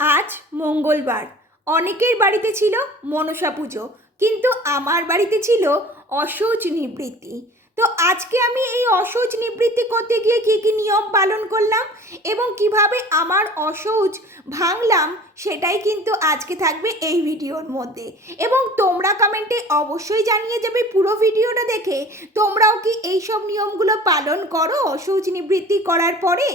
আজ মঙ্গলবার। অনেকের বাড়িতে ছিল মনসা পুজো, কিন্তু আমার বাড়িতে ছিল অশৌচ নিবৃত্তি। তো আজকে আমি এই অশৌচ নিবৃত্তি করতে গিয়ে কী কী নিয়ম পালন করলাম এবং কিভাবে আমার অশৌচ ভাঙলাম, সেটাই কিন্তু আজকে থাকবে এই ভিডিওর মধ্যে। এবং তোমরা কমেন্টে অবশ্যই জানিয়ে যাবে পুরো ভিডিওটা দেখে তোমরাও কি এইসব নিয়মগুলো পালন করো অশৌচ নিবৃত্তি করার পরে,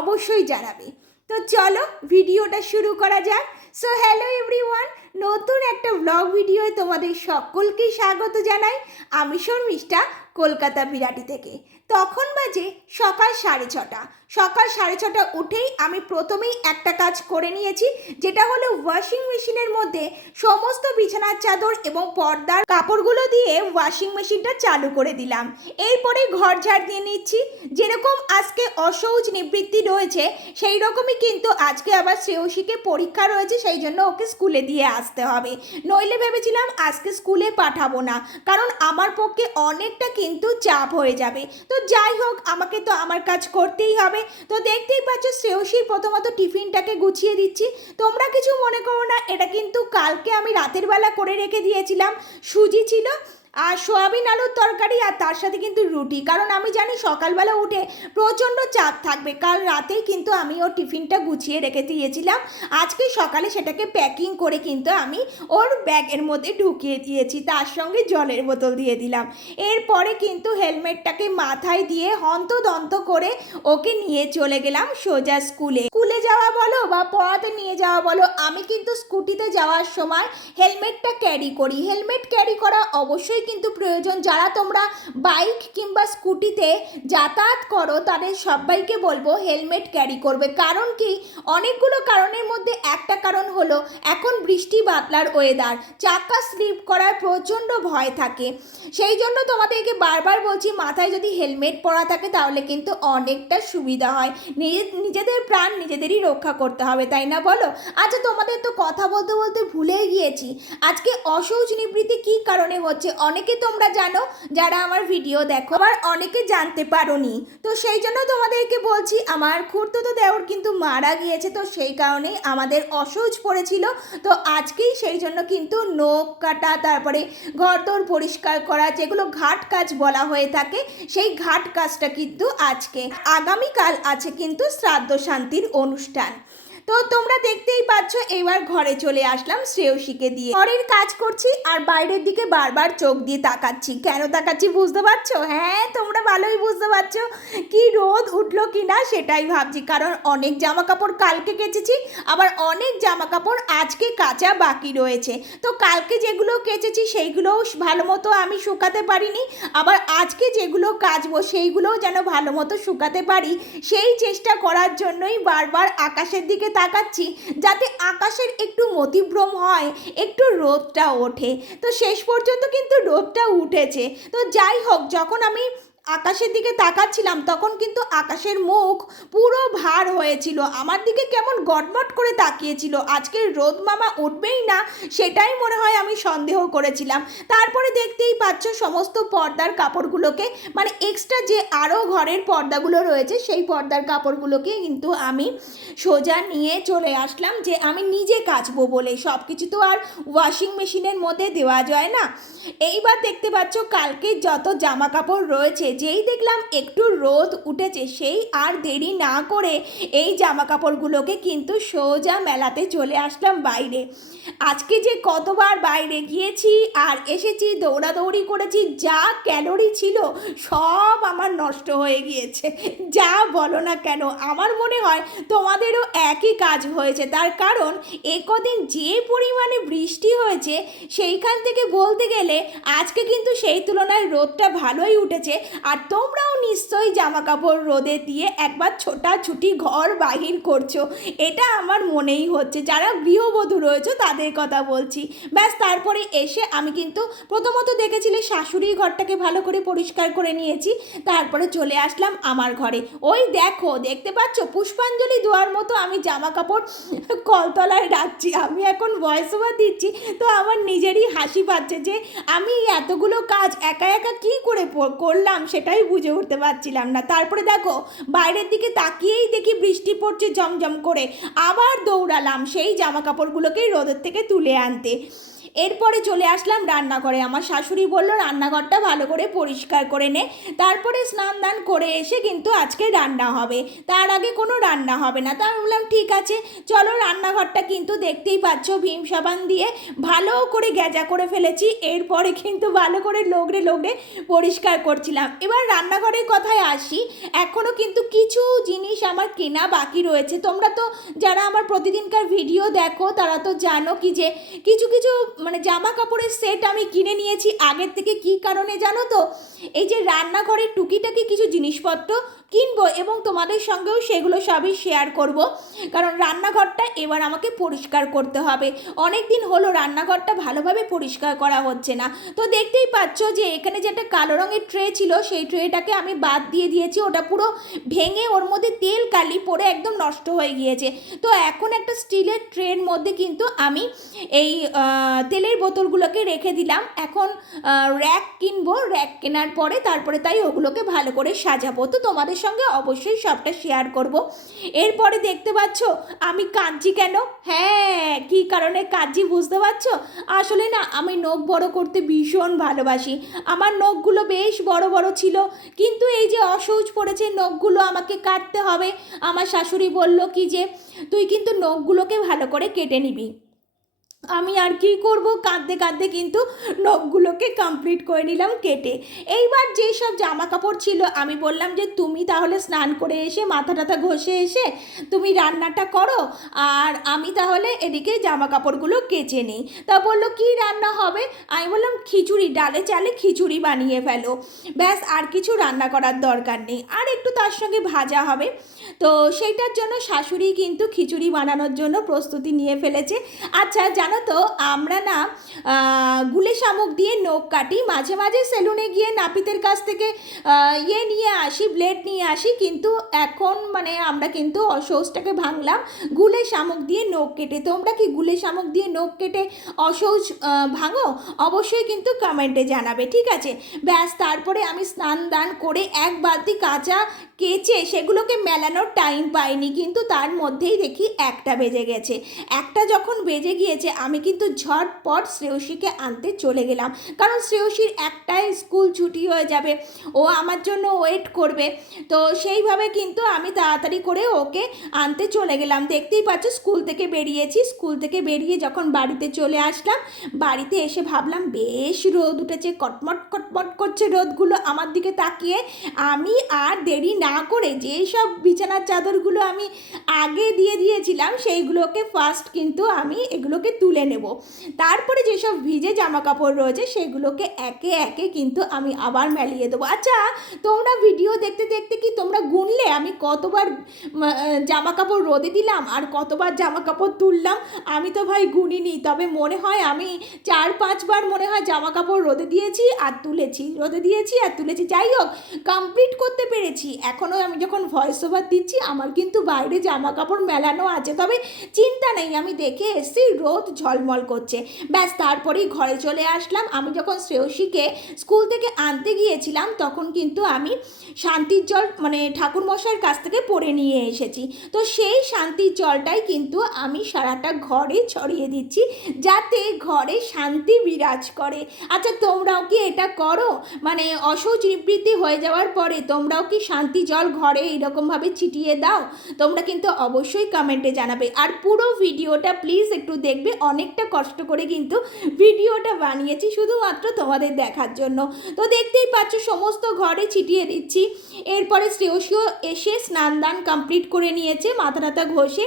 অবশ্যই জানাবে। তো চলো ভিডিওটা শুরু করা যাক। সো হ্যালো এভরিওয়ান, নতুন একটা ব্লগ ভিডিওয় তোমাদের সকলকেই স্বাগত জানাই। আমি শর্মিষ্ঠা, কলকাতা বিরাটি থেকে। তখন বাজে সকাল 6:30। সকাল 6:30 উঠেই আমি প্রথমেই একটা কাজ করে নিয়েছি, যেটা হলো ওয়াশিং মেশিনের মধ্যে সমস্ত বিছানার চাদর এবং পর্দার কাপড়গুলো দিয়ে ওয়াশিং মেশিনটা চালু করে দিলাম। এরপরে ঘর ঝাড় দিয়ে নিচ্ছি। যেরকম আজকে অশৌচ নিবৃত্তি রয়েছে, সেই রকমই কিন্তু আজকে আবার শ্রেয়সীকে পরীক্ষা রয়েছে, সেই জন্য ওকে স্কুলে দিয়ে আসতে হবে। নইলে ভেবেছিলাম আজকে স্কুলে পাঠাবো না, কারণ আমার পক্ষে অনেকটা কিন্তু চাপ হয়ে যাবে। তো যাই হোক, আমাকে তো আমার কাজ করতেই হবে। তো দেখতেই পাচ্ছ শ্রেয়সীর প্রথমত টিফিনটাকে গুছিয়ে দিচ্ছি। তোমরা কিছু মনে করো না, এটা কিন্তু কালকে আমি রাতের বেলা করে রেখে দিয়েছিলাম। সুজি ছিল আর সোয়াবিন আলুর তরকারি, আর তার সাথে কিন্তু রুটি, কারণ আমি জানি সকালবেলা উঠে প্রচণ্ড চাপ থাকবে। কাল রাতেই কিন্তু আমি ওর টিফিনটা গুছিয়ে রেখে দিয়েছিলাম। আজকে সকালে সেটাকে প্যাকিং করে কিন্তু আমি ওর ব্যাগের মধ্যে ঢুকিয়ে দিয়েছি, তার সঙ্গে জলের বোতল দিয়ে দিলাম। এরপরে কিন্তু হেলমেটটাকে মাথায় দিয়ে হন্তদন্ত করে ওকে নিয়ে চলে গেলাম সোজা স্কুলে। স্কুলে যাওয়া বলো বা পড়াতে নিয়ে যাওয়া বলো, আমি কিন্তু স্কুটিতে যাওয়ার সময় হেলমেটটা ক্যারি করি। হেলমেট ক্যারি করা অবশ্যই কিন্তু প্রয়োজন। যারা তোমরা বাইক কিংবা স্কুটিতে যাতায়াত করো তাদের সবাইকে বলবো হেলমেট ক্যারি করবে। কারণ কি, অনেকগুলো কারণের মধ্যে একটা কারণ হলো এখন বৃষ্টি বাদলার ওয়েদার, চাকা স্লিপ করার প্রচণ্ড ভয় থাকে। সেই জন্য তোমাদেরকে বারবার বলছি, মাথায় যদি হেলমেট পরা থাকে তাহলে কিন্তু অনেকটা সুবিধা হয়। নিজেদের প্রাণ নিজেদেরই রক্ষা করতে হবে, তাই না বলো? আচ্ছা, তোমাদের তো কথা বলতে বলতে ভুলেই গিয়েছি, আজকে অশৌচ নিবৃত্তি কী কারণে হচ্ছে। অনেকে তোমরা জানো যারা আমার ভিডিও দেখো, আবার অনেকে জানতে পারোনি। তো সেই জন্য তোমাদেরকে বলছি, আমার খুড়তুতো দেওর কিন্তু মারা গিয়েছে, তো সেই কারণেই আমাদের অশৌচ পড়েছিল। তো আজকেই সেই জন্য কিন্তু নখ কাটা, তারপরে ঘরদোর পরিষ্কার করা, যেগুলো ঘাট কাজ বলা হয়ে থাকে, সেই ঘাট কাজটা কিন্তু আজকে। আগামীকাল আছে কিন্তু শ্রাদ্ধ শান্তির অনুষ্ঠান। তো তোমরা দেখতেই পাচ্ছ, এবার ঘরে চলে আসলাম শ্রেয়সীকে দিয়ে। ঘরের কাজ করছি আর বাইরের দিকে বারবার চোখ দিয়ে তাকাচ্ছি। কেন তাকাচ্ছি বুঝতে পারছো? হ্যাঁ, তোমরা ভালোই বুঝতে পারছো। কি রোদ উঠলো কি না সেটাই ভাবছি, কারণ অনেক জামা কাপড় কালকে কেচেছি, আবার অনেক জামা কাপড় আজকে কাচা বাকি রয়েছে। তো কালকে যেগুলো কেচেছি সেইগুলোও ভালো মতো আমি শুকাতে পারিনি, আবার আজকে যেগুলো কাচবো সেইগুলোও যেন ভালো মতো শুকাতে পারি, সেই চেষ্টা করার জন্যই বারবার আকাশের দিকে তাকাচ্ছি, যাতে আকাশের একটু মতিভ্রম হয়, একটু রোদটা ওঠে। তো শেষ পর্যন্ত কিন্তু রোদটা উঠেছে। তো যাই হোক, যখন আমি আকাশের দিকে তাকাচ্ছিলাম তখন কিন্তু আকাশের মুখ পুরো ভার হয়েছিল, আমার দিকে কেমন গটমট করে তাকিয়েছিল। আজকের রোদ মামা উঠবেই না, সেটাই মনে হয় আমি সন্দেহ করেছিলাম। তারপরে দেখতেই পাচ্ছ সমস্ত পর্দার কাপড়গুলোকে, মানে এক্সট্রা যে আরও ঘরের পর্দাগুলো রয়েছে সেই পর্দার কাপড়গুলোকে কিন্তু আমি সোজা নিয়ে চলে আসলাম, যে আমি নিজে কাচবো বলে। সব কিছু তো আর ওয়াশিং মেশিনের মধ্যে দেওয়া যায় না। এইবার দেখতে পাচ্ছ কালকে যত জামা কাপড় রয়েছে, যেই দেখলাম একটু রোদ উঠেছে, সেই আর দেরি না করে এই জামা কাপড়গুলোকে কিন্তু সোজা মেলাতে চলে আসলাম বাইরে। আজকে যে কতবার বাইরে গিয়েছি আর এসেছি, দৌড়াদৌড়ি করেছি, যা ক্যালোরি ছিল সব আমার নষ্ট হয়ে গিয়েছে। যা বলো না কেন, আমার মনে হয় তোমাদেরও একই কাজ হয়েছে। তার কারণ কদিন যে পরিমাণে বৃষ্টি হয়েছে, সেইখান থেকে বলতে গেলে আজকে কিন্তু সেই তুলনায় রোদটা ভালোই উঠেছে। আর তোমরাও নিশ্চয়ই জামা কাপড় রোদে দিয়ে একবার ছোটাছুটি ঘর বাহির করছো, এটা আমার মনেই হচ্ছে। যারা গৃহবধূ রয়েছে তাদের কথা বলছি। ব্যাস, তারপরে এসে আমি কিন্তু প্রথমত দেখেছিলে শাশুড়ির ঘরটাকে ভালো করে পরিষ্কার করে নিয়েছি, তারপরে চলে আসলাম আমার ঘরে। ওই দেখো, দেখতে পাচ্ছ পুষ্পাঞ্জলি দেওয়ার মতো আমি জামা কাপড় কলতলায় রাখছি। আমি এখন ভয়েস ওভার দিচ্ছি, তো আমার নিজেরই হাসি পাচ্ছে যে আমি এতগুলো কাজ একা একা কী করে করলাম, সেটাই বুঝে উঠতে পারছিলাম না। তারপরে দেখো বাইরের দিকে তাকিয়েই দেখি বৃষ্টি পড়ছে ঝমঝম করে, আবার দৌড়ালাম সেই জামা কাপড়গুলোকেই রোদের থেকে তুলে আনতে। এরপরে চলে আসলাম রান্নাঘরে। আমার শাশুড়ি বললো রান্নাঘরটা ভালো করে পরিষ্কার করে নে, তারপরে স্নান দান করে এসে কিন্তু আজকে রান্না হবে, তার আগে কোনো রান্না হবে না। তা আমি বললাম ঠিক আছে চলো। রান্নাঘরটা কিন্তু দেখতেই পাচ্ছ ভীম সাবান দিয়ে ভালো করে গ্যাজা করে ফেলেছি, এরপরে কিন্তু ভালো করে লগড়ে লগড়ে পরিষ্কার করছিলাম। এবার রান্নাঘরের কথায় আসি, এখনও কিন্তু কিছু জিনিস আমার কেনা বাকি রয়েছে। তোমরা তো যারা আমার প্রতিদিনকার ভিডিও দেখো তারা তো জানো কি যে কিছু কিছু মানে জামা কাপড়ের সেট আমি কিনে নিয়েছি আগের থেকে। কি কারণে জানো তো? এই যে রান্নাঘরের টুকিটাকি কিছু জিনিসপত্র কিনবো এবং তোমাদের সঙ্গেও সেগুলো সবই শেয়ার করব, কারণ রান্নাঘরটা এবার আমাকে পরিষ্কার করতে হবে। অনেক দিন হলো রান্নাঘরটা ভালোভাবে পরিষ্কার করা হচ্ছে না। তো দেখতেই পাচ্ছ যে এখানে যে একটা কালো রঙের ট্রে ছিল সেই ট্রেটাকে আমি বাদ দিয়ে দিয়েছি, ওটা পুরো ভেঙে ওর মধ্যে তেল কালি পড়ে একদম নষ্ট হয়ে গিয়েছে। তো এখন একটা স্টিলের ট্রের মধ্যে কিন্তু আমি এই তেলের বোতলগুলোকে রেখে দিলাম। এখন র্যাক কিনবো, র্যাক কেনার পরে তারপরে তাই ওগুলোকে ভালো করে সাজাবো। তো তোমাদের সঙ্গে অবশ্যই সবটা শেয়ার করব। এরপরে দেখতে পাচ্ছ আমি কাঁদছি কেন? হ্যাঁ, কি কারণে কাঁদছি বুঝতে পারছো? আসলে না আমি নখ বড় করতে ভীষণ ভালোবাসি। আমার নখগুলো বেশ বড় বড় ছিল, কিন্তু এই যে অসহ্য পড়েছে নখগুলো আমাকে কাটতে হবে। আমার শাশুড়ি বলল কি যে তুই কিন্তু নখগুলোকে ভালো করে কেটে নিবি। আমি আর কি করব, কাঁদতে কাঁদতে কিন্তু নখগুলোকে কমপ্লিট করে নিলাম কেটে। এইবার যেই সব জামা কাপড় ছিল আমি বললাম যে তুমি তাহলে স্নান করে এসে মাথা টাথা ঘষে এসে তুমি রান্নাটা করো, আর আমি তাহলে এদিকে জামা কাপড়গুলো কেচে নিই। তা বললো কি রান্না হবে? আমি বললাম খিচুড়ি, ডালে চালে খিচুড়ি বানিয়ে ফেলো, ব্যাস আর কিছু রান্না করার দরকার নেই, আর একটু তার সঙ্গে ভাজা হবে। তো সেইটার জন্য শাশুড়ি কিন্তু খিচুড়ি বানানোর জন্য প্রস্তুতি নিয়ে ফেলেছে। আচ্ছা জানো তো আমরা না গুলে শামুক দিয়ে নখ কাটি, মাঝে মাঝে সেলুনে গিয়ে নাপিতের কাছ থেকে নিয়ে আসি, ব্লেড নিয়ে আসি, কিন্তু এখন মানে আমরা কিন্তু অসহজটাকে ভাঙলাম গুলে শামুক দিয়ে নখ কেটে। তোমরা কি গুলে শামুক দিয়ে নখ কেটে অসহজ ভাঙো? অবশ্যই কিন্তু কমেন্টে জানাবে, ঠিক আছে? ব্যাস তারপরে আমি স্নান দান করে এক বালতি কাঁচা কেচে সেগুলোকে মেলানোর টাইম পাইনি, কিন্তু তার মধ্যেই দেখি 1টা বেজে গেছে। 1টা যখন বেজে গিয়েছে আমি কিন্তু ঝটপট শ্রেয়সীকে আনতে চলে গেলাম, কারণ শ্রেয়সীর 1টায় স্কুল ছুটি হয়ে যাবে, ও আমার জন্য ওয়েট করবে। তো সেইভাবে কিন্তু আমি তাড়াতাড়ি করে ওকে আনতে চলে গেলাম। দেখতেই পাচ্ছ স্কুল থেকে বেরিয়েছি, স্কুল থেকে বেরিয়ে যখন বাড়িতে চলে আসলাম, বাড়িতে এসে ভাবলাম বেশ রোদ উঠেছে, কটমট কটমট করছে রোদগুলো আমার দিকে তাকিয়ে। আমি আর দেরি না করে যেসব বিছানার চাদরগুলো আমি আগে দিয়ে দিয়েছিলাম সেইগুলোকে ফার্স্ট কিন্তু আমি এগুলোকে তুলে নেব, তারপরে যেসব ভিজে জামা কাপড় রয়েছে সেগুলোকে একে একে কিন্তু আমি আবার মেলিয়ে দেবো। আচ্ছা তোমরা ভিডিও দেখতে দেখতে কি তোমরা গুনলে আমি কতবার জামা কাপড় রোদে দিলাম আর কতবার জামা কাপড় তুললাম? আমি তো ভাই গুনিনি, তবে মনে হয় আমি 4-5 বার মনে হয় জামা কাপড় রোদে দিয়েছি আর তুলেছি, রোদে দিয়েছি আর তুলেছি। যাই হোক কমপ্লিট করতে পেরেছি। এখনও আমি যখন ভয়েস ওভার দিচ্ছি আমার কিন্তু বাইরে জামা কাপড় মেলানো আছে, তবে চিন্তা নেই, আমি দেখে এসেছি রোদ ঝলমল করছে। ব্যাস তারপরেই ঘরে চলে আসলাম। আমি যখন শ্রেয়সীকে স্কুল থেকে আনতে গিয়েছিলাম তখন কিন্তু আমি শান্তির জল মানে ঠাকুরমশাইয়ের কাছ থেকে পড়ে নিয়ে এসেছি। তো সেই শান্তির জলটাই কিন্তু আমি সারাটা ঘরে ছড়িয়ে দিচ্ছি যাতে ঘরে শান্তি বিরাজ করে। আচ্ছা তোমরাও কি এটা করো? মানে অসহ্য নিবৃত্তি হয়ে যাওয়ার পরে তোমরাও কি শান্তি জল ঘরে এইরকমভাবে ছিটিয়ে দাও? তোমরা কিন্তু অবশ্যই কমেন্টে জানাবে। আর পুরো ভিডিওটা প্লিজ একটু দেখবে, অনেকটা কষ্ট করে কিন্তু ভিডিওটা বানিয়েছি শুধুমাত্র তোমাদের দেখার জন্য। তো দেখতেই পাচ্ছ সমস্ত ঘরে ছিটিয়ে দিচ্ছি। এরপরে শ্রেয়সীও এসে স্নান দান কমপ্লিট করে নিয়েছে মাথা টাথা ঘষে,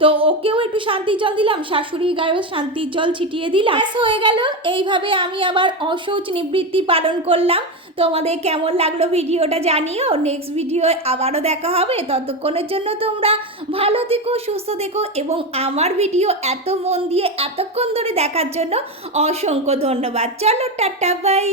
তো ওকেও একটু শান্তির জল দিলাম, শাশুড়ির গায়েও শান্তির জল ছিটিয়ে দিলাম, ব্যাস হয়ে গেল। এইভাবে আমি আবার অসহ্য নিবৃত্তি পালন করলাম। তোমাদের কেমন লাগলো ভিডিওটা জানিও। নেক্সট ভিডিও আবারও দেখা হবে, ততক্ষণের জন্য তোমরা ভালো থেকো, সুস্থ থেকো, এবং আমার ভিডিও এত মন দিয়ে এতক্ষণ ধরে দেখার জন্য অসংখ্য ধন্যবাদ। চলো টাটা বাই।